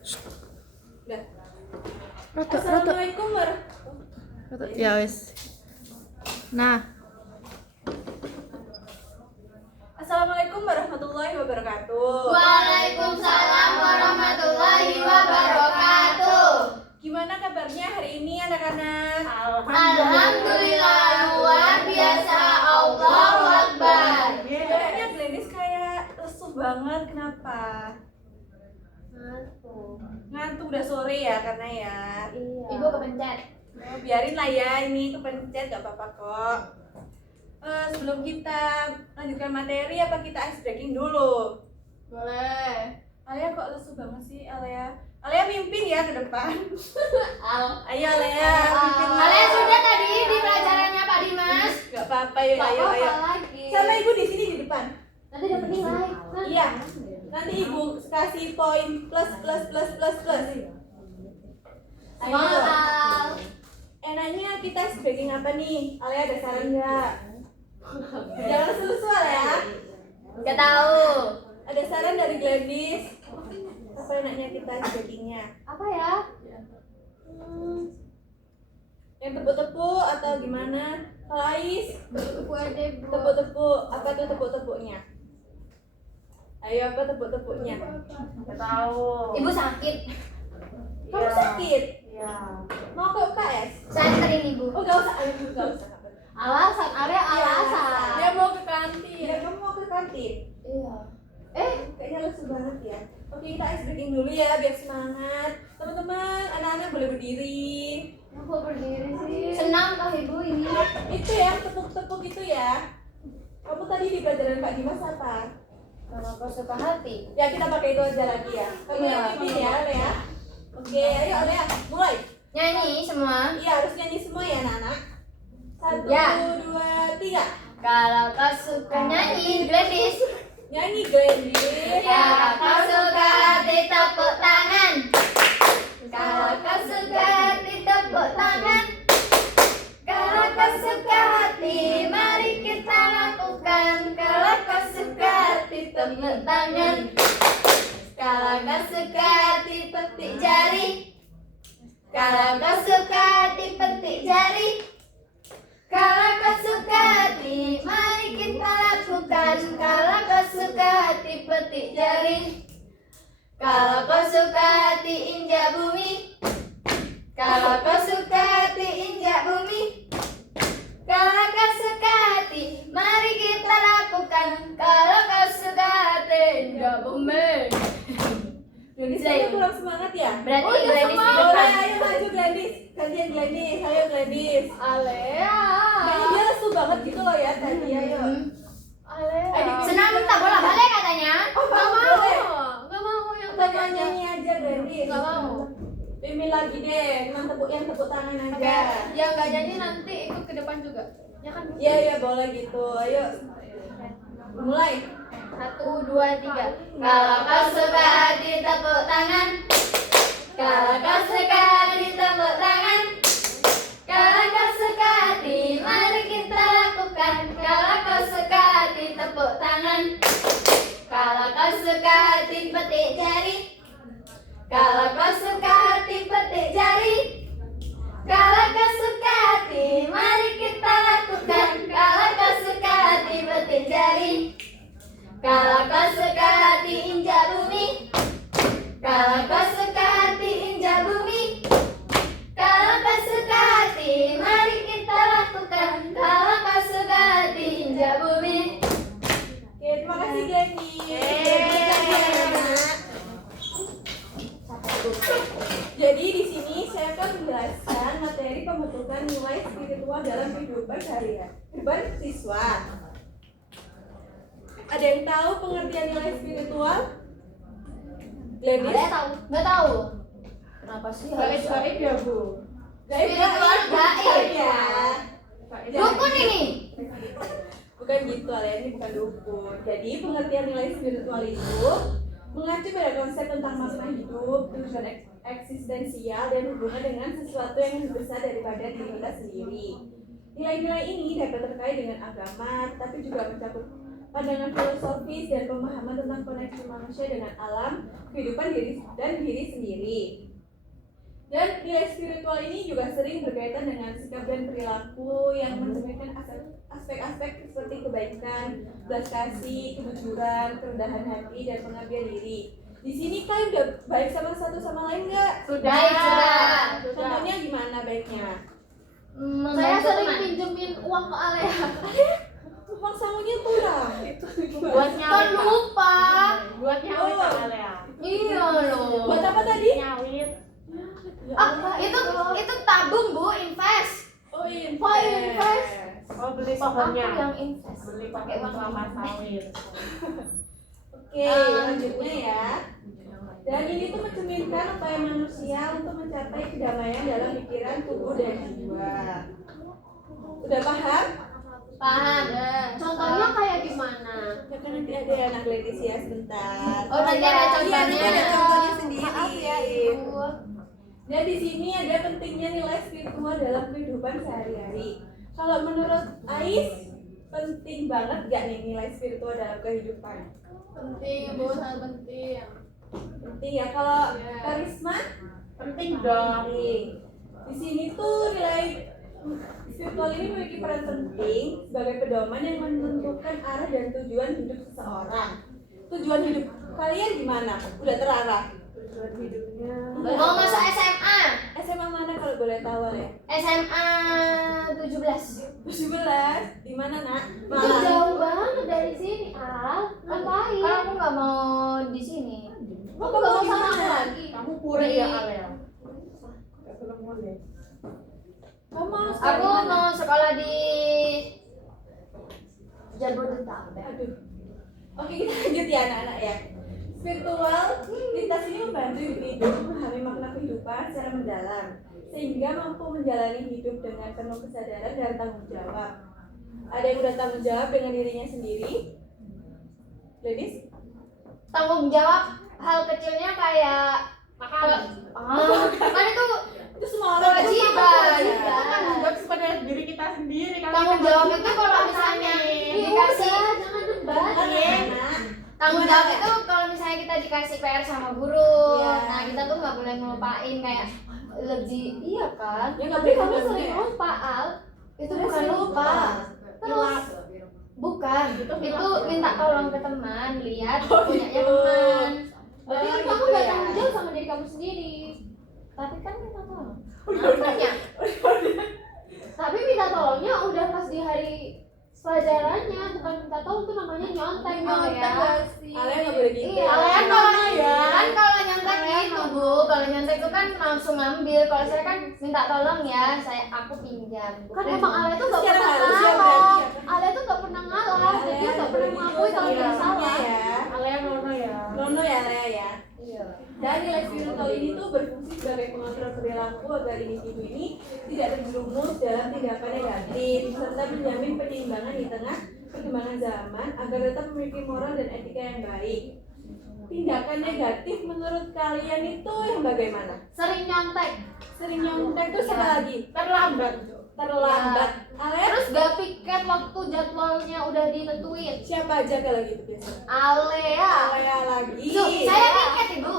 Udah. Roto. Assalamualaikum warahmatullahi. Ya wes. Nah, Assalamualaikum warahmatullahi wabarakatuh. Waalaikumsalam warahmatullahi wabarakatuh. Gimana kabarnya hari ini anak-anak? Alhamdulillah luar biasa. Allahu Akbar. Kayaknya Gladys kayak lesu banget, kenapa? Ngantuk udah sore ya karena ya. Ibu kepencet. Oh, biarin lah ya, ini kepencet gak apa-apa kok. Sebelum kita lanjutkan materi, apa kita ice breaking dulu? Boleh. Alia kok lesu banget sih, Alia? Alia mimpin ya ke depan. Ayo Alia, mimpin. Kalian sudah tadi di pelajarannya Pak Dimas? Gak apa-apa ya, ayo. Lagi. Sama ibu di sini di depan. Nanti dapat nilai. Iya. Nanti ibu kasih poin plus. Ayo. Semangat. Enaknya kita ice breaking apa nih? Alia ada saran nggak? Jangan susu ya. Gak tahu. Ada saran dari Gladys? Apa enaknya kita ice breakingnya? Apa ya? Yang tepuk-tepuk atau gimana? Kalau Ais? Tepuk aja, Bu. Tepuk-tepuk. Apa tuh tepuk-tepuknya? Ayo, apa tepuk-tepuknya? Gak tahu. Ibu sakit. Kamu sakit? Iya. Mau ke UKS? Saya sering Ibu. Oh, gak usah. Ayo, gak usah. Alasan, ada alasan. Dia mau ke kantin. Ya, kamu mau ke kantin? Iya. Kayaknya lesu banget ya. Oke, kita ice breaking dulu ya, biar semangat. Teman-teman, anak-anak boleh berdiri. Aku berdiri sih. Senang kah Ibu ini? Itu yang tepuk-tepuk itu ya. Kamu tadi di pelajaran Pak Dimas apa? Kalau kau suka hati. Ya, kita pakai itu aja lagi ya. Kamu yang pimpin ya, Lea. Oke, ayo Lea, mulai. Nyanyi semua. Iya, harus nyanyi semua ya, anak-anak. 1, Ya. 2, 3. Kalau kau suka nyanyi, Gladys. Nyanyi Gladys. Ya, kau suka hati tepuk tangan. Kalau kau suka hati tepuk tangan. Kalau kau suka hati, mari kita lakukan. Kalau kau suka hati tepuk tangan. Kalau kau suka hati petik jari. Kalau kau suka hati petik jari. Kalau kau suka hati, mari kita lakukan. Kalau kau suka hati petik jari. Kalau kau suka hati injak bumi. Kalau kau suka hati injak bumi. Kalau kau suka hati, mari kita lakukan. Kalau kau suka hati injak bumi. Gladys, kamu kurang semangat ya? Berarti udah Gladys di semangat. depan. Ayo maju Gladys. Gantian Gladys. Ayo Gladys. Alea. Kayaknya dia lesu banget gitu loh ya tadi. Ayo. Alea. Senang minta bola balik katanya. Oh, Gak mau. mau. Boleh. Gak mau yang Kita tanya. nyanyi aja Gladys. Gak mau. Pimpin lagi deh. Yang tepuk tangan aja. Oke, yang nggak nyanyi nanti ikut ke depan juga. Ya kan? Iya boleh gitu. Ayo. Mulai. 1, 2, 3. Kalau kau suka hati tepuk tangan. Kalau kau suka hati tepuk tangan. Kalau kau suka hati, mari kita lakukan. Kalau kau suka hati tepuk tangan. Kalau kau suka hati petik jari. Kalau kau suka hati petik jari. Kalau kau suka hati, mari kita lakukan. Kalau kau suka hati petik jari. Kalau kau suka hati injak bumi. Kalau kau suka hati injak bumi. Kalau kau suka hati, mari kita lakukan. Kalau kau suka hati injak bumi. Oke, terima kasih Gladys. Jadi di sini saya akan menjelaskan materi pembentukan nilai spiritual dalam kehidupan siswa. Ada yang tahu pengertian nilai spiritual? Gladys? Ada tahu? Nggak tahu. Kenapa sih harus Gaib ya Bu. spiritual gaib? Ya. Dukun ini. Bukan gitu, Alia, ini bukan dukun. Jadi pengertian nilai spiritual itu mengacu pada konsep tentang makna hidup, tujuan eksistensial, dan hubungan dengan sesuatu yang lebih besar daripada diri kita sendiri. Nilai-nilai ini dapat terkait dengan agama, tapi juga mencakup pandangan filosofis dan pemahaman tentang koneksi manusia dengan alam, kehidupan diri sendiri. Dan nilai spiritual ini juga sering berkaitan dengan sikap dan perilaku yang mencerminkan aspek-aspek seperti kebaikan, belas kasih, kejujuran, kerendahan hati, dan pengabdian diri. Di sini kalian udah baik sama satu sama lain nggak? Sudah. Contohnya gimana baiknya? Saya Membantu sering teman. pinjemin uang ke Alea. Uang sangunya kurang. Buat Kan nyawit. Pak. lupa. Buat nyawit Oh. Kak Alea. Iya loh. Buat apa tadi? Nyawit. Itu tabung Bu, invest. Oh, invest. Oh, beli Aku pohonnya. yang invest. Beli pakai uang kelapa sawit. Oke, lanjutnya ya. Dan ini tuh mencerminkan upaya manusia untuk mencapai kedamaian dalam pikiran, tubuh, dan jiwa. Udah paham? Paham. Contohnya kayak gimana? Ya kan nanti ada anak Leticia sebentar. Oh, nanti ada Iya, contohnya. nanti ada contohnya sendiri. Maaf ya Ibu. Dan di sini ada pentingnya nilai spiritual dalam kehidupan sehari-hari. Kalau menurut Ais, penting banget gak nih nilai spiritual dalam kehidupan? Penting Bu, sangat penting. Penting ya. Kalau Iya. Karisma? Penting dong. Penting. Di sini tuh nilai spiritual ini memiliki peran penting sebagai pedoman yang menentukan arah dan tujuan hidup seseorang. Tujuan hidup kalian gimana? Udah terarah? Mau masuk SMA. SMA mana kalau boleh tahu ya? SMA 17. 17. Di mana, Nak? Itu Malang. jauh banget dari sini, Al. Ngapain? Kan aku nggak mau di sini. Kamu gak mau sama aku lagi? Kamu pure ya Alea. Kamu mau Aku sekolah di mana? mau sekolah di Jabodetabek. Aduh. Oke, kita lanjut ya anak-anak ya. Spiritual lintas ini membantu individu memahami makna kehidupan secara mendalam sehingga mampu menjalani hidup dengan penuh kesadaran dan tanggung jawab. Ada yang udah tanggung jawab dengan dirinya sendiri? Ladies? Tanggung jawab hal kecilnya kayak kan itu Itu semua orang kewajiban. Tanggung jawab kepada diri kita sendiri. Kalau Tanggung kita jawab hidup, itu kalau misalnya dikasih Jangan debat. anak. tanggung jawab itu kalau misalnya kita dikasih PR sama guru, Iya. nah kita tuh nggak boleh ngelupain kayak lebih iya kan? Ya nggak Tapi boleh kamu nunda sering ya. lupa, Al. Itu Saya bukan sering lupa. Terus Bukan, itu minta tolong ke teman, lihat Oh, punyanya gitu. teman. berarti kan kamu gitu gak ya. tanggung jawab sama diri kamu sendiri. Tapi kan minta tolong. Apanya? Tapi minta tolongnya udah pas di hari pelajarannya, bukan minta tolong tuh namanya nyontek Oh, ya. Kalian nggak boleh gitu. Iya, Kalian kalau ya. kan kalau nyontek gitu Bu, kalau nyontek itu kan langsung ngambil. Kalau saya kan minta tolong ya, aku pinjam. Kan emang Ale tuh gak Secara pernah halus ya ngalah. berarti ya. Ale tuh gak pernah ngalah, Ya, dia gak nggak pernah boleh mengakui gitu, kalau dia ya. salah. Ya. Alea nono ya. Nono ya, Lea ya. Iya. Dan nilai spiritual ini tuh berfungsi sebagai pengontrol perilaku agar individu ini tidak terjerumus dalam tindakan negatif serta menjamin penyeimbangan di tengah perkembangan zaman agar tetap memiliki moral dan etika yang baik. Tindakan negatif menurut kalian itu yang bagaimana? Sering nyontek, Sering nyontek tuh Iya. apa lagi? Terlambat. Terlambat. Alea, terus gak piket waktu jadwalnya udah ditentuin. siapa aja kalau gitu biasanya? Alea. Alea lagi. Saya piket Ibu.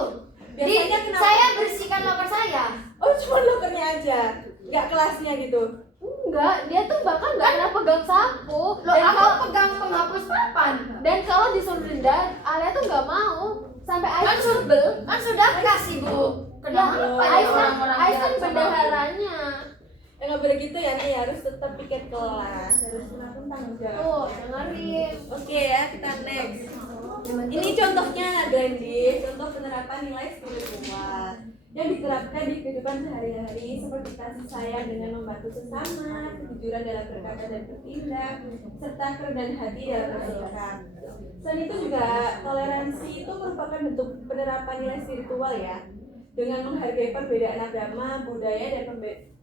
Biasanya kenapa? Saya bersihkan loker saya. Oh, cuma lokernya aja. Nggak kelasnya gitu. Enggak, dia tuh bahkan gak pernah pegang sapu. Loh, Dan aku kalau pegang penghapus papan. dan kalau disuruh denda, Alea tuh gak mau. Sampai Ais sebel. Kan sudah kasih Bu. Kenapa Oh, ya Ais kan orang-orang Ais kan jahat sama bendaharanya. Ya nggak boleh gitu ya nih, harus tetap piket kelas, harus melakukan tanggung Tuh, jawab. dengerin. Oke ya, kita next. Ini contohnya Grandi, contoh penerapan nilai spiritual yang diterapkan di kehidupan sehari-hari seperti kasih sayang dengan membantu sesama, kejujuran dalam berkata dan bertindak, serta kerendahan hati dalam bersikap. Selain itu juga toleransi itu merupakan bentuk penerapan nilai spiritual ya, dengan menghargai perbedaan agama, budaya dan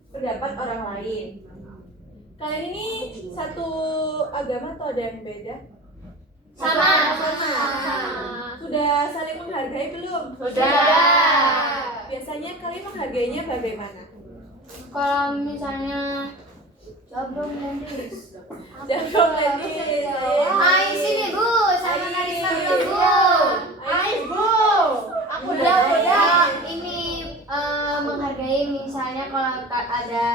pendapat orang lain. Kalian ini satu agama atau ada yang beda? Sama. Sudah saling menghargai belum? Sudah. Biasanya kalian menghargainya bagaimana? Kalau misalnya Jobrong Landis. Jobrong Landis. Ayo sini Bu, sama Karisma dulu Bu. Ayo go. Aku udah ini menghargai misalnya kalau ada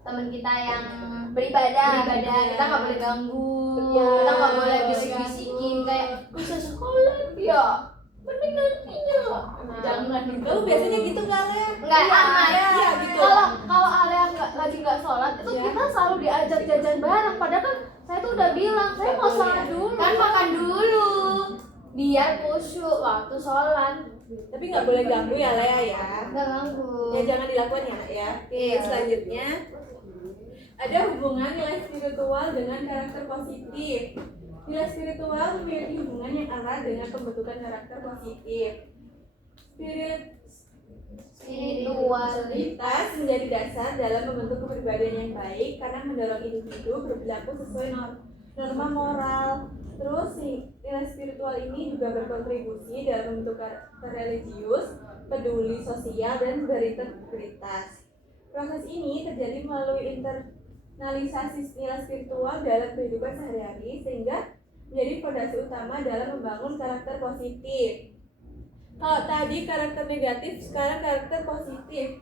teman kita yang beribadah, kita nggak boleh ganggu, kita nggak boleh bisik-bisikin kayak bisa sekolah ya, mending nantinya. Jangan gitu. Kamu biasanya gitu nggak Le? Nggak aman. Iya gitu. Kalau Alea lagi nggak sholat itu Iya. kita selalu diajak jajan bareng. Padahal kan saya tuh udah bilang saya mau sholat dulu. Kan makan dulu, biar khusyuk waktu sholat. Tapi nggak boleh ganggu ya Lea ya. Nggak ganggu. Ya jangan dilakukan ya Nak, ya. Oke, Iya. selanjutnya ada hubungan nilai spiritual dengan karakter positif. Nilai spiritual memiliki hubungan yang erat dengan pembentukan karakter positif. Spiritualitas menjadi dasar dalam membentuk kepribadian yang baik karena mendorong individu berperilaku sesuai norma moral. Terus nilai spiritual ini juga berkontribusi dalam membentuk karakter religius, peduli sosial, dan berintegritas. Proses ini terjadi melalui internalisasi nilai spiritual dalam kehidupan sehari-hari sehingga menjadi fondasi utama dalam membangun karakter positif. Kalau tadi karakter negatif, sekarang karakter positif.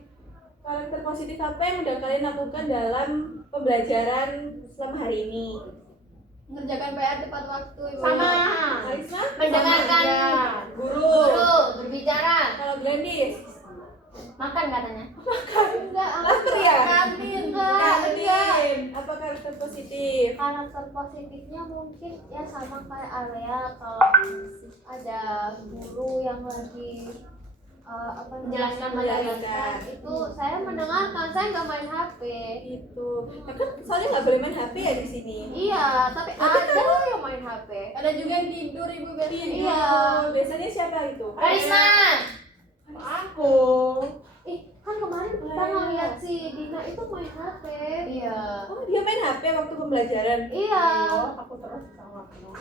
Karakter positif apa yang udah kalian lakukan dalam pembelajaran selama hari ini? Mengerjakan PR tepat waktu. Ibu. Sama. Karisma? Mendengarkan Guru. guru berbicara. Kalau Gladys? Makan katanya. Enggak, Lapar ya? Kantin. Kantin. Apa karakter positif? Karakter positifnya mungkin ya sama kayak Alea, kalau ada guru yang lagi Menjelaskan materi. itu saya mendengarkan, saya nggak main HP. Itu. Nah, kan soalnya nggak boleh main HP ya di sini. Iya, tapi ada yang main HP. Ada juga yang tidur Ibu biasanya. Iya. Biasanya siapa itu? Karisma. Aku. Kan kemarin kita ngeliat si Dina itu main HP. Iya. Oh, dia main HP waktu pembelajaran. Iya. Aku terus sama aku.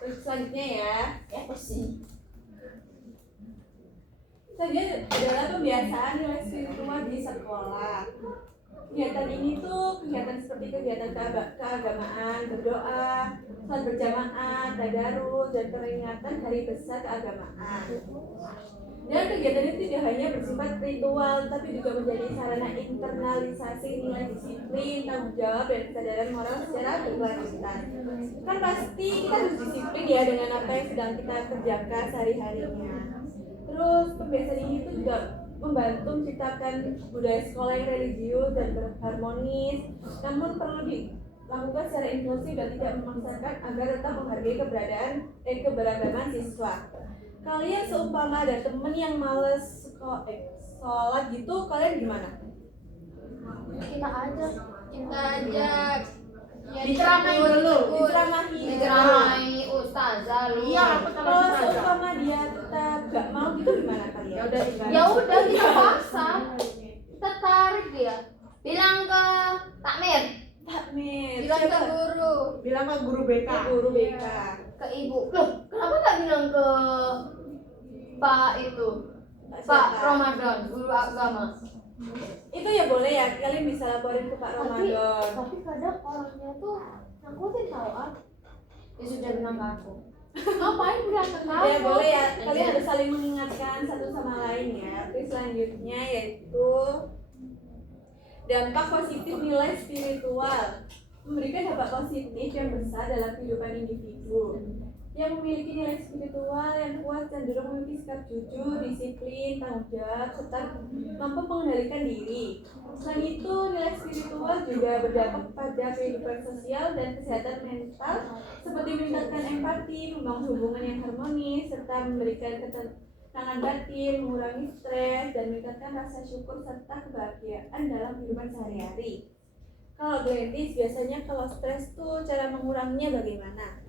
Terus selanjutnya ya. Apa sih? Selanjutnya adalah pembiasaan nilai spiritual di sekolah. Kegiatan ini tuh kegiatan seperti kegiatan keagamaan, berdoa, salat berjamaah, tadarus, dan peringatan hari besar keagamaan. Dan kegiatan itu tidak hanya bersifat ritual, tapi juga menjadi sarana internalisasi nilai disiplin, tanggung jawab, dan kesadaran moral secara berkelanjutan. Kan pasti kita harus disiplin ya dengan apa yang sedang kita kerjakan sehari-harinya. Terus pembiasaan ini tuh juga membantu menciptakan budaya sekolah yang religius dan berharmonis, namun perlu dilakukan secara inklusif dan tidak memaksakan agar tetap menghargai keberagaman siswa. Kalian seumpama ada temen yang males sholat gitu, kalian gimana? Kita aja. Kita ajak. Ya, Diceramahi dulu. Diceramahi ustazah lu. Iya, aku sama Kalau Ustazah. seumpama dia tetap gak mau gitu gimana kalian? Ya udah tinggal. Ya udah kita paksa. Kita tarik dia. Bilang ke takmir, Takmir. bilang ke guru, Bilang ke guru BK. Guru BK. ke ibu. Loh, kenapa nggak bilang ke Pak itu? Pak Ramadan, guru agama. Itu ya boleh ya, kalian bisa laporin ke Pak Ramadan. Tapi kadang orangnya tuh ngikutin tau ah. Ya sudah bilang ke aku. Ngapain bilang ke kamu? Ya boleh ya, kalian harus saling mengingatkan satu sama lain ya. Terus selanjutnya yaitu dampak positif nilai spiritual. Memberikan dampak positif yang besar dalam kehidupan individu. Yang memiliki nilai spiritual yang kuat cenderung memiliki sikap jujur, disiplin, tanggung jawab, serta mampu mengendalikan diri. Selain itu, nilai spiritual juga berdampak pada kehidupan sosial dan kesehatan mental, seperti meningkatkan empati, membangun hubungan yang harmonis, serta memberikan ketenangan batin, mengurangi stres, dan meningkatkan rasa syukur serta kebahagiaan dalam kehidupan sehari-hari. Kalau Gladys, biasanya kalau stres tuh cara menguranginya bagaimana?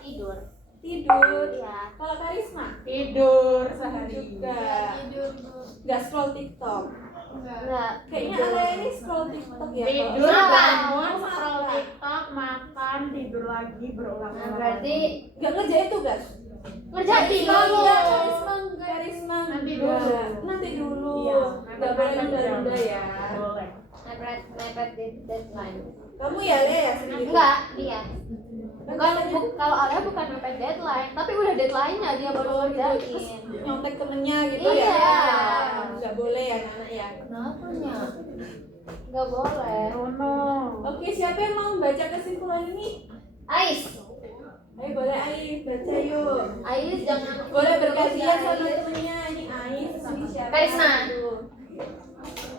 Tidur. Tidur. Iya. Kalau Karisma? Tidur sehari. Juga. Tidur Bu. Nggak scroll TikTok. Enggak. Kayaknya Alea ini scroll TikTok ya. Tidur, kalau- bangun, Sama. scroll TikTok, makan, tidur lagi, Nah, berulang-ulang. berarti Nggak ngerjain tugas. Ngerjain Karisma dulu. enggak, Karisma enggak. Karisma Nanti nggak. dulu. Nanti dulu. Iya, Nggak boleh nunda-nunda ya. Boleh. Nah, berarti mepet deadline. Kamu ya Le ya sendiri? Enggak, dia. Kalau Alia bukan mepet deadline, tapi udah deadline-nya dia baru ngerjain. Nyontek temennya gitu Iya. ya? Nggak boleh ya anak-anak ya? Kenapa nya? Nggak boleh. Rono. Oke, siapa yang mau baca kesimpulan ini? Ais. Ayo boleh Ais, baca yuk. Ais jangan Boleh bergantian sama temennya. Ini Ais, ini siapa? Karisma. Tuh.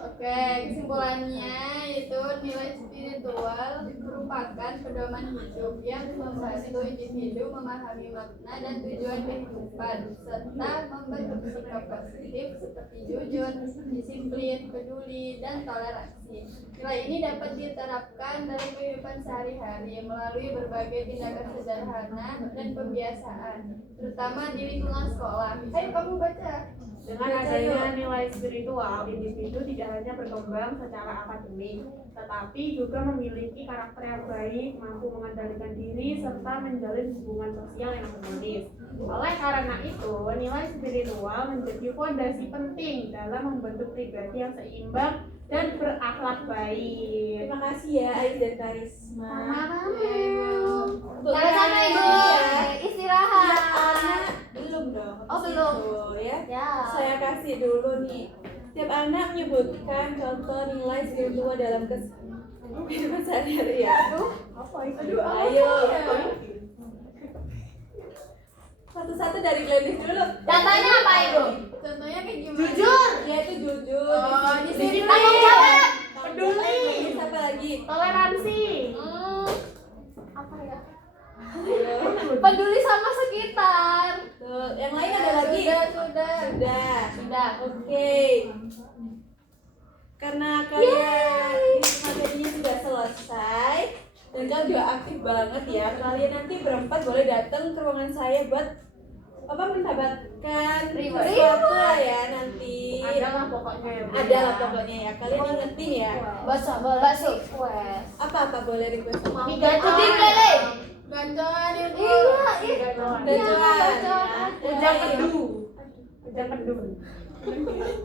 Oke, kesimpulannya itu nilai spiritual merupakan pedoman hidup yang membantu individu memahami makna dan tujuan kehidupan serta membentuk sikap positif seperti jujur, disiplin, peduli, dan toleransi. Nilai ini dapat diterapkan dalam kehidupan sehari-hari melalui berbagai tindakan sederhana dan kebiasaan, terutama di lingkungan sekolah. Ayo kamu baca. Dengan adanya nilai spiritual, individu tidak hanya berkembang secara akademik, tetapi juga memiliki karakter yang baik, mampu mengendalikan diri, serta menjalin hubungan sosial yang harmonis. Oleh karena itu, nilai spiritual menjadi fondasi penting dalam membentuk pribadi yang seimbang dan berakhlak baik. Terima kasih ya Ais dan Karisma. Untuk Sama-sama anak-anak Ibu. ya. Istirahat. Anak belum dong. Oh, belum. Tuh, ya. Ya. Saya kasih dulu nih. Setiap anak menyebutkan contoh nilai spiritual dalam kehidupan sehari-hari ya. Ayo. Satu-satu dari Gladys dulu. Contohnya apa Ibu? Contohnya kayak gimana? Jujur, Dia itu jujur. Oh, disiplin. Tanggung jawab. peduli, Terus apa lagi? toleransi. Apa ya? Ayo. Peduli sama sekitar. Tuh, yang lain ada lagi? Sudah. Oke. Karena kalian ini materinya sudah selesai dan kalian juga aktif banget ya. Kalian nanti berempat boleh datang ke ruangan saya buat mendapatkan sesuatu lah ya nanti. Adalah pokoknya ya. Bu. Adalah pokoknya ya. Kalian ingetin ya. Bakso. Request. Apa boleh request? Puding lele. Gacoan itu. Iya. Gacoan. Ujang pedu. Ujang pedu.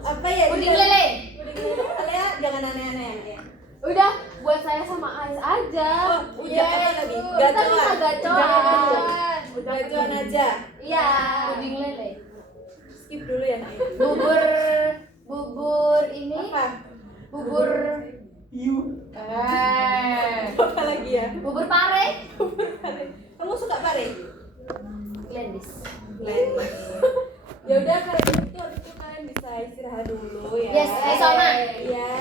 Apa ya? Puding lele. Puding lele. Kalian jangan aneh-aneh ya. Udah, buat saya sama Ais aja. Oh, udah apa lagi? Kita bisa gacoan. Gacoan aja. Iya. Puding lele. Skip dulu ya nak. Bubur ini. Apa? Bubur. Apa lagi ya? Bubur pare. Kamu suka pare? Glendis. Ya udah kalau gitu habis itu kalian bisa istirahat dulu ya. Yes, sama. Ya,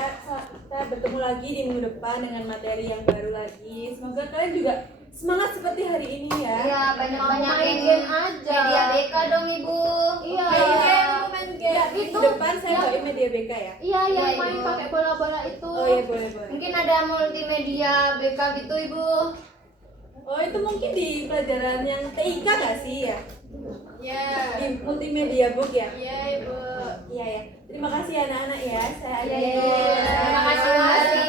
kita bertemu lagi di minggu depan dengan materi yang baru lagi. Semoga kalian juga semangat seperti hari ini ya. Iya, banyak-banyakin Main game aja. media BK dong Ibu. Iya. Main Ya, game. minggu Itu depan saya bawain media BK ya. Iya, yang Iya, main Ibu. pakai bola-bola itu. Oh iya boleh. Mungkin ada multimedia BK gitu Ibu. Oh itu mungkin di pelajaran yang TIK nggak sih ya? Ya. Di multimedia book ya? Iya, Ibu. Iya ya. Terima kasih anak-anak ya. Saya Iya, akhiri. iya. Terima kasih.